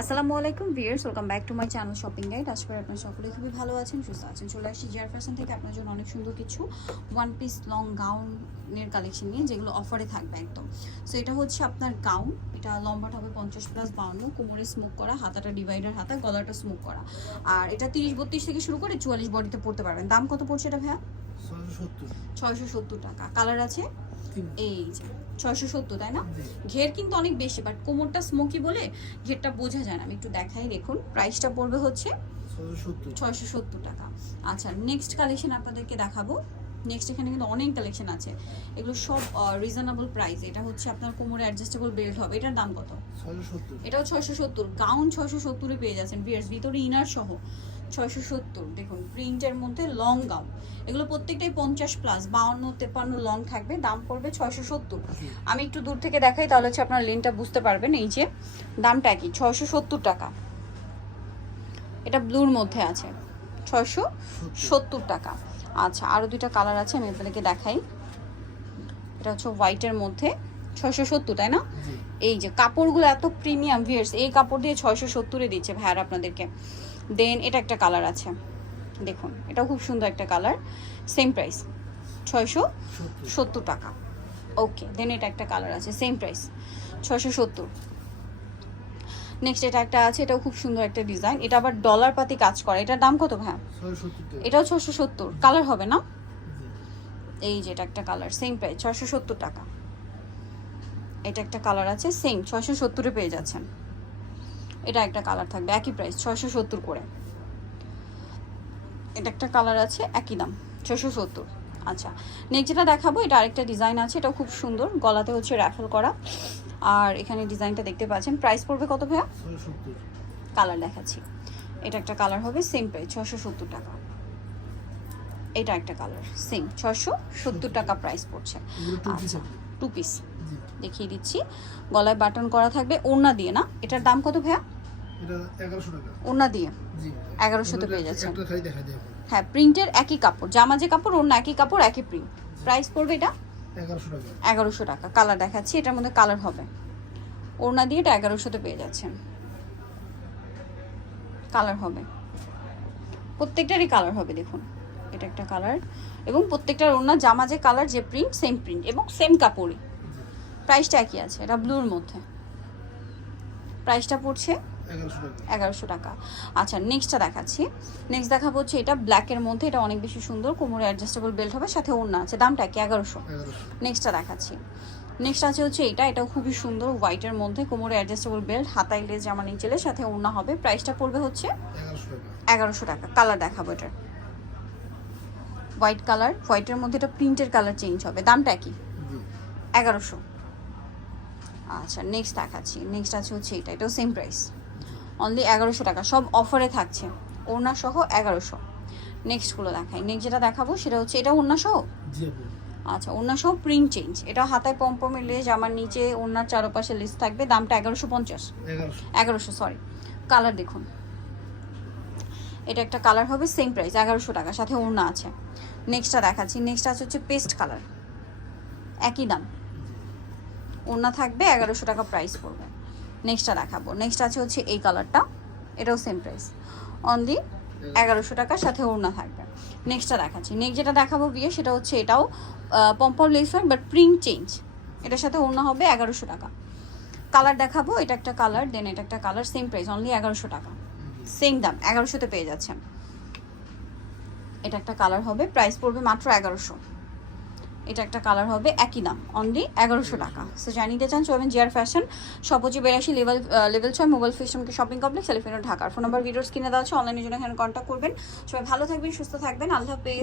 আসসালামু আলাইকুম viewers welcome back to my channel shopping guide. আশা করি আপনারা সকলে খুবই ভালো আছেন, সুস্থ আছেন। চলে আসছি জিয়ার ফ্যাশন থেকে আপনার জন্য অনেক সুন্দর কিছু ওয়ান পিস লং গাউনের কালেকশন নিয়ে, যেগুলো অফারে থাকবে একদম। সো এটা হচ্ছে আপনার গাউন এটা লম্বাটা হবে পঞ্চাশ প্লাস বাউন্ন, কোমরে স্মোক করা, হাতাটা ডিভাইডার হাতা, গলাটা স্মোক করা। আর এটা তিরিশ বত্রিশ থেকে শুরু করে চুয়াল্লিশ বডিতে পড়তে পারবেন। দাম কত পড়ছে এটা ভাইয়া? ছয়শো সত্তর। টাকা। কালার আছে? এই যে ছয়শো সত্তর তাই না? ঘের কিন্তু অনেক বেশি বাট কোমরটা স্মোকি বলে ঘেরটা বোঝা যায় না। আমি একটু দেখাই দেখুন। প্রাইসটা পড়বে হচ্ছে ছয়শো সত্তর। টাকা। আচ্ছা নেক্সট কালেকশন আপনাদেরকে দেখাবো। নেক্সট এখানে কিন্তু অনেক কালেকশন আছে। এগুলো সব রিজনেবল প্রাইস এটা হচ্ছে আপনার কোমরে অ্যাডজাস্টেবল বেল্ট হবে। এটার দাম কত? এটাও ছয়শো সত্তর। গাউন ছয়শো সত্তরে পেয়ে যাচ্ছেন বিয়ার্স ভিতরে ইনার সহ। ছয়শো সত্তর। দেখুন প্রিন্টের মধ্যে লং গাউন এগুলো প্রত্যেকটাই পঞ্চাশ প্লাস বাউন্ন তেপান্ন লং থাকবে দাম পড়বে ছয়শো সত্তর। আমি একটু দূর থেকে দেখাই তাহলে হচ্ছে আপনার লেনটা বুঝতে পারবেন। এই যে দামটা কি ছয়শো সত্তর টাকা। এটা ব্লুর মধ্যে আছে ছয়শো সত্তর টাকা। আচ্ছা আরও দুইটা কালার আছে আমি আপনাদেরকে দেখাই। এটা হচ্ছে হোয়াইটের মধ্যে ছয়শো সত্তর তাই না? এই যে কাপড়গুলো এত প্রিমিয়াম ভিয়ার্স এই কাপড় দিয়ে ছয়শো সত্তরে দিচ্ছে ভাইয়ার আপনাদেরকে। দেন এটা একটা কালার আছে। দেখুন এটাও খুব সুন্দর একটা কালার। সেম প্রাইস ছয়শো সত্তর। টাকা। ওকে দেন এটা একটা কালার আছে সেম প্রাইস ছয়শো সত্তর। নেক্সট এটা একটা আছে এটাও খুব সুন্দর একটা ডিজাইন এটা আবার ডলার পাতি কাজ করে। এটার দাম কত ভাই এটাও ছশো সত্তর। কালার হবে না? এই যে এটা একটা কালার সেম প্রাইস ছশো সত্তর টাকা। এটা একটা কালার আছে সেম ছয়শো সত্তরে পেয়ে যাচ্ছেন। এটা একটা কালার থাকবে একই প্রাইস ছয়শো সত্তর করে। এটা একটা কালার আছে একই দাম ছশো সত্তর। আচ্ছা নেক্সট যেটা দেখাবো এটা আরেকটা ডিজাইন আছে এটাও খুব সুন্দর গলাতে হচ্ছে র্যাফেল করা। আর এখানে ডিজাইনটা দেখতে পাচ্ছেন প্রাইস পড়বে কত ভাইয়া? কালার দেখাচ্ছি। এটা একটা কালার হবে সেম প্রাইস ছশো সত্তর টাকা। এটা একটা কালার সেম ছশো সত্তর টাকা প্রাইস পড়ছে। আচ্ছা টু পিস দেখিয়ে দিচ্ছি গলায় বাটন করা থাকবে ওড়না দিয়ে না। এটার দাম কত ভাইয়া? ওড়না দিয়ে? এগারোশোতে পেয়ে যায় হ্যাঁ প্রিন্টের একই কাপড় জামা যে কাপড় ওড়না একই কাপড় একই প্রিন্ট প্রাইস পড়বে এটা? এগারোশো টাকা। কালার দেখাচ্ছি এটার মধ্যে কালার হবে। ওড়না দিয়ে এটা এগারোশোতে পেয়ে যাচ্ছেন। কালার হবে। প্রত্যেকটারই কালার হবে দেখুন। এটা একটা কালার এবং প্রত্যেকটার ওড়না জামা যে কালার যে প্রিন্ট সেম প্রিন্ট এবং সেম কাপড়ই। প্রাইসটা একই আছে এটা ব্লুর মধ্যে। প্রাইসটা পড়ছে এগারোশো টাকা। আচ্ছা নেক্সটটা দেখাচ্ছি। নেক্সট দেখাবো হচ্ছে এটা ব্ল্যাকের মধ্যে এটা অনেক বেশি সুন্দর কোমরে অ্যাডজাস্টেবল বেল্ট হবে সাথে ওড়না আছে। দামটা কি? এগারোশো। নেক্সটটা দেখাচ্ছি। নেক্সট আছে হচ্ছে এটা এটাও খুবই সুন্দর হোয়াইটের মধ্যে কোমরে অ্যাডজাস্টেবল বেল্ট হাতাই লেস জামা নিচেলে সাথে ওড়না হবে। প্রাইসটা পড়বে হচ্ছে এগারোশো টাকা। কালার দেখাবো এটার। হোয়াইট কালার হোয়াইটের মধ্যে এটা প্রিন্টের কালার চেঞ্জ হবে। দামটা কি? এগারোশো। আচ্ছা নেক্সট দেখাচ্ছি। নেক্সট আছে হচ্ছে এটা এটাও সেম প্রাইস অনলি এগারোশো টাকা সব অফারে থাকছে। ওড়না সহ এগারোশো। নেক্সটগুলো দেখাই। নেক্সট যেটা দেখাবো সেটা হচ্ছে এটা ওড়না সহ? আচ্ছা ওড়না সহ প্রিন্ট চেঞ্জ এটা হাতায় পম্পমে লেস আমার নিচে ওড়নার চারপাশে লিস্ট থাকবে দামটা এগারোশো পঞ্চাশ। এগারোশো। এগারোশো সরি কালার দেখুন। এটা একটা কালার হবে সেম প্রাইস এগারোশো টাকা সাথে ওড়না আছে। নেক্সটটা দেখাচ্ছি। নেক্সট আছে হচ্ছে পেস্ট কালার একই দাম। ওড়না থাকবে এগারোশো টাকা প্রাইস পড়বে। নেক্সটটা দেখাবো। নেক্সট আছে হচ্ছে এই কালারটা এটাও সেম প্রাইস অনলি এগারোশো টাকার সাথে ওড়না থাকবে। নেক্সটটা দেখাচ্ছি। নেক্সট যেটা দেখাবো বিয়ে সেটা হচ্ছে এটাও পম্পম লেস হয় বাট প্রিন্ট চেঞ্জ এটার সাথে ওড়না হবে এগারোশো টাকা। কালার দেখাবো। এটা একটা কালার দেন এটা একটা কালার সেম প্রাইস অনলি এগারোশো টাকা। সেম দাম, এগারোশোতে পেয়ে যাচ্ছেন। এটা একটা কালার হবে। প্রাইস পড়বে মাত্র এগারোশো। এটা একটা কালার হবে একই দাম অনলি এগারোশো টাকা। সো জানিয়ে চান চলবেন জিয়ার ফ্যাশন সবচেয়ে বেরাশি লেভেল লেভেল ছয় মোবাইল ফেশনকে শপিং কমপ্লেক্স সেলিফিনো ঢাকার। ফোন নাম্বার ভিডিওস কিনে দেওয়া আছে অনলাইনের জন্য এখানে কন্ট্যাক্ট করবেন। সবাই ভালো থাকবেন, সুস্থ থাকবেন। আল্লাহ হাফেজ।